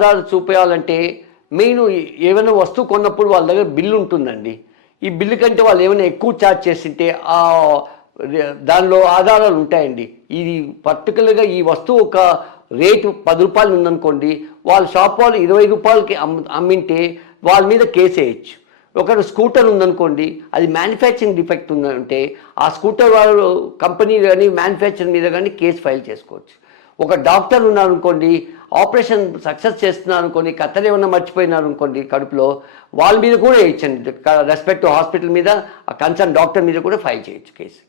ఆధారాలు చూపించాలంటే మెయిన్ ఏమైనా వస్తువు కొన్నప్పుడు వాళ్ళ దగ్గర బిల్లు ఉంటుందండి. ఈ బిల్లు కంటే వాళ్ళు ఏమైనా ఎక్కువ ఛార్జ్ చేసింటే ఆ దానిలో ఆధారాలు ఉంటాయండి. ఇది పర్టికులర్గా ఈ వస్తువు ఒక రేటు పది రూపాయలు ఉందనుకోండి వాళ్ళ షాప్ వాళ్ళు ఇరవై రూపాయలకి అమ్మింటే వాళ్ళ మీద కేసు వేయచ్చు. ఒకటి స్కూటర్ ఉందనుకోండి అది మ్యానుఫ్యాక్చరింగ్ డిఫెక్ట్ ఉందంటే ఆ స్కూటర్ వాళ్ళు కంపెనీ కానీ మ్యానుఫ్యాక్చర్ మీద కానీ కేసు ఫైల్ చేసుకోవచ్చు. ఒక డాక్టర్ ఉన్నారనుకోండి ఆపరేషన్ సక్సెస్ చేస్తున్నారు అనుకోండి కత్తెర ఏమన్నా మర్చిపోయినారు అనుకోండి కడుపులో వాళ్ళ మీద కూడా వేయచ్చండి రెస్పెక్ట్ హాస్పిటల్ మీద ఆ కన్సర్న్ డాక్టర్ మీద కూడా ఫైల్ చేయొచ్చు కేసు.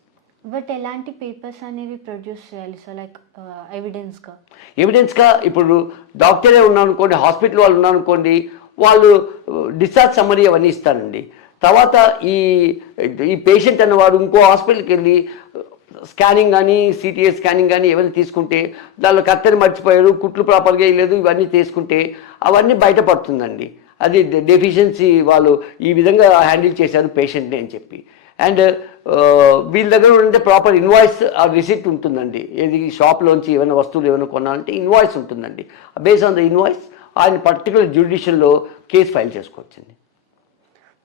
బట్ ఎలాంటి పేపర్స్ అనేవి ప్రొడ్యూస్ చేయాలి సో లైక్ ఎవిడెన్స్గా ఎవిడెన్స్గా ఇప్పుడు డాక్టరే ఉన్నారనుకోండి హాస్పిటల్ వాళ్ళు ఉన్నారనుకోండి వాళ్ళు డిశ్చార్జ్ సమ్మరీ అవన్నీ ఇస్తారండి. తర్వాత ఈ ఈ పేషెంట్ అన్నవాడు ఇంకో హాస్పిటల్కి వెళ్ళి స్కానింగ్ కానీ సిటీఏ స్కానింగ్ కానీ ఏమైనా తీసుకుంటే దానిలో కత్తెర మర్చిపోయారు కుట్లు ప్రాపర్గా వేయలేదు ఇవన్నీ తీసుకుంటే అవన్నీ బయటపడుతుందండి అది డెఫిషియన్సీ వాళ్ళు ఈ విధంగా హ్యాండిల్ చేశారు పేషెంట్ని అని చెప్పి. అండ్ వీళ్ళ దగ్గర ఉంటే ప్రాపర్ ఇన్వాయిస్ ఆ రిసిప్ట్ ఉంటుందండి. ఏది షాప్లోంచి ఏమైనా వస్తువులు ఏమైనా కొనాలంటే ఇన్వాయిస్ ఉంటుందండి. బేస్ ఆన్ ద ఇన్వాయిస్ ఆయన పర్టికులర్ జ్యుడిషియల్లో కేసు ఫైల్ చేసుకోవచ్చండి.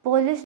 పోలీస్